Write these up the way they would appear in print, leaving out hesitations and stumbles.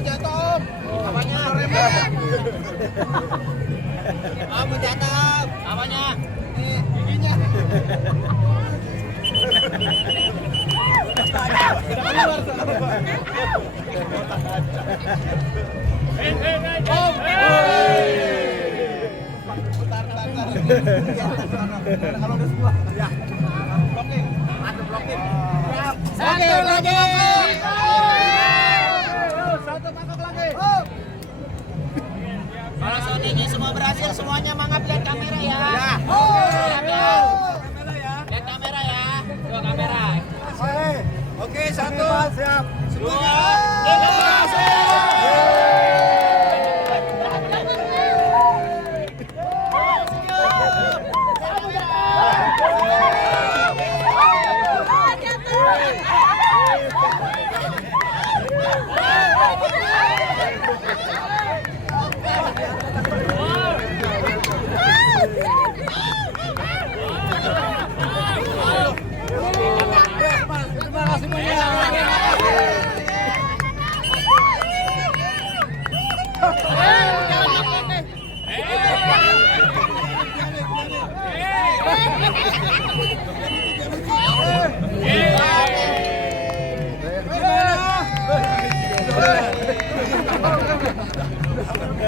jatuh. Apanya? Mau jatuh. Apanya? Giginya. Kalau udah semua, ya. Blocking, mantap blocking. Satu lagi. Satu mangkok lagi. Kalau Sony semua berhasil, semuanya mangap lihat kamera ya. Ya. Lihat ya. Lihat kamera ya. Dua kamera. Oke, satu. Siap. Semuanya.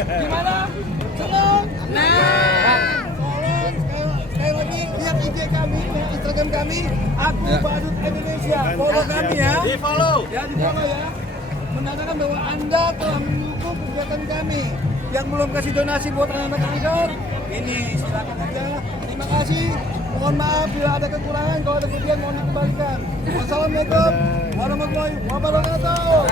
Gimana? Senang? Nah, tolong sekali lagi lihat IG kami, lihat Instagram kami, Aku Badut Indonesia. Follow kami ya. Di follow ya. Menandakan bahwa Anda telah mendukung kegiatan kami. Yang belum kasih donasi buat anak-anak kanker, ini silakan aja. Terima kasih. Mohon maaf bila ada kekurangan, kalau ada kelebihan mohon dikembalikan. Wassalamualaikum warahmatullahi wabarakatuh.